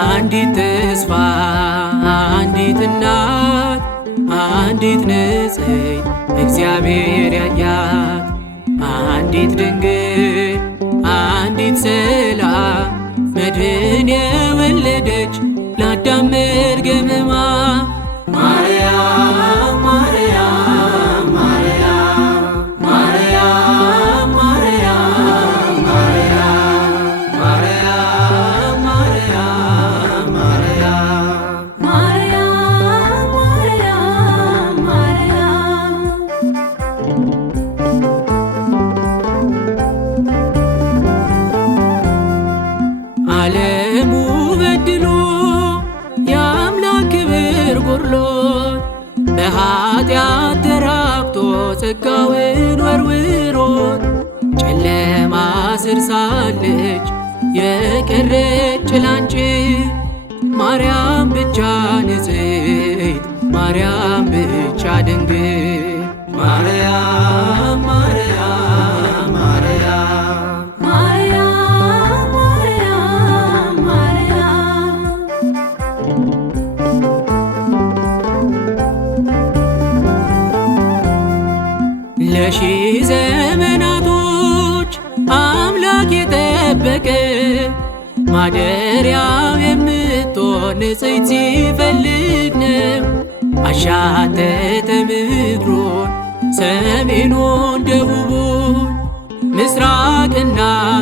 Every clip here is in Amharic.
አንዲት ተስፋ አንዲት እናት አንዲት ንጽሕት እግዚአብሔር ያያት አንዲት ድንግል አንዲት ሰላም መድህን የወለደች ለአዳም መርገም ሕማም ማርያም ማርያም ማርያም ማርያም ማርያም ማርያም ማርያም ማርያም ማርያም ማርያም ዓለሙ በድሎ የአምላክ ክብር ጎድሎት በኃጢአት ተራቅቶ ጸጋውን ወርውሮት ጨለማ ስር ሳለች የቀረች ላንቺ ማርያም ብቻ ንጽሕት ማርያም ብቻ ድንግል ማርያም ማርያም ማርያም ማርያም ማርያም ለሺህ ዘመናቶች አምላክ የጠበቀ ማደሪያው የምትሆን ንጽሕት ሲፈልግ ነው። አሻተተ ምድሩን ሰሜኑን ደቡቡን ምስራቅና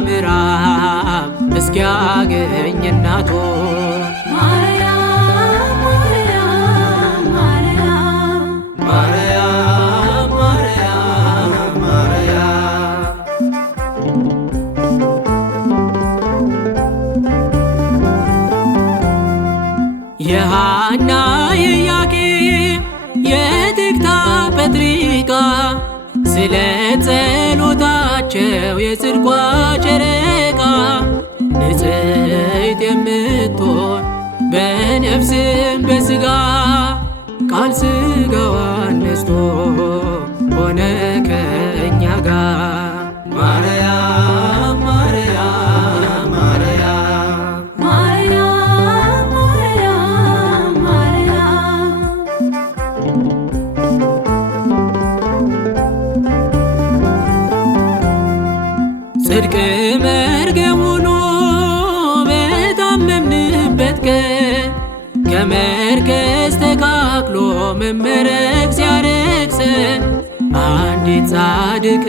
ምዕራብ እስኪያገኝ እናቱን ማርያም ማርያም ማርያም ማርያም ማርያም ማርያም የሐና የኢያቄም የትዕግታ ጴጥሪቃ ስለ ጸሎታቸው የጽድቋ ጨረቃ ንጽሕት የምትሆን በነፍስም በሥጋ ቃል ሥጋዋን ነስቶ ሆነ ከእኛ ጋር ማርያም ማርያም ማርያም ማርያም ማርያም ማርያም ጽድቅ መርገም ሆኖ በታመምንበት ቀን ከመርከስ ተካክሎ መመረቅ ሲያረክሰን አንዲት ጻድቅ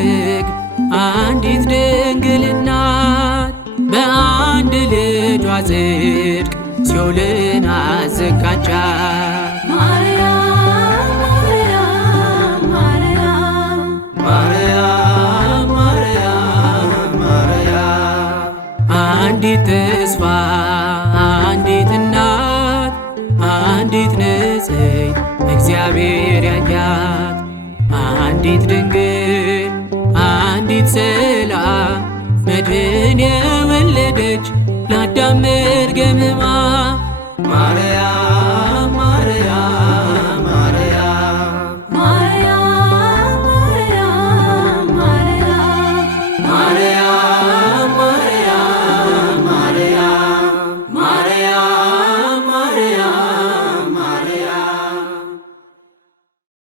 ርግብ አንዲት ድንግል እናት በአንድ ልጇ ጽድቅ ሲኦልን አዘጋጃት ማርያም ማርያም ማርያም ማርያም ማርያም አንዲት ተስፋ አንዲት እናት አንዲት ንጽሕት እግዚአብሔር ያያት አንዲት ድንግል አንዲት ሰላም መድህን የወለደች ለአዳም መርገም ሕማም ማርያም ማርያም ማርያም ማርያም ማርያም ማርያም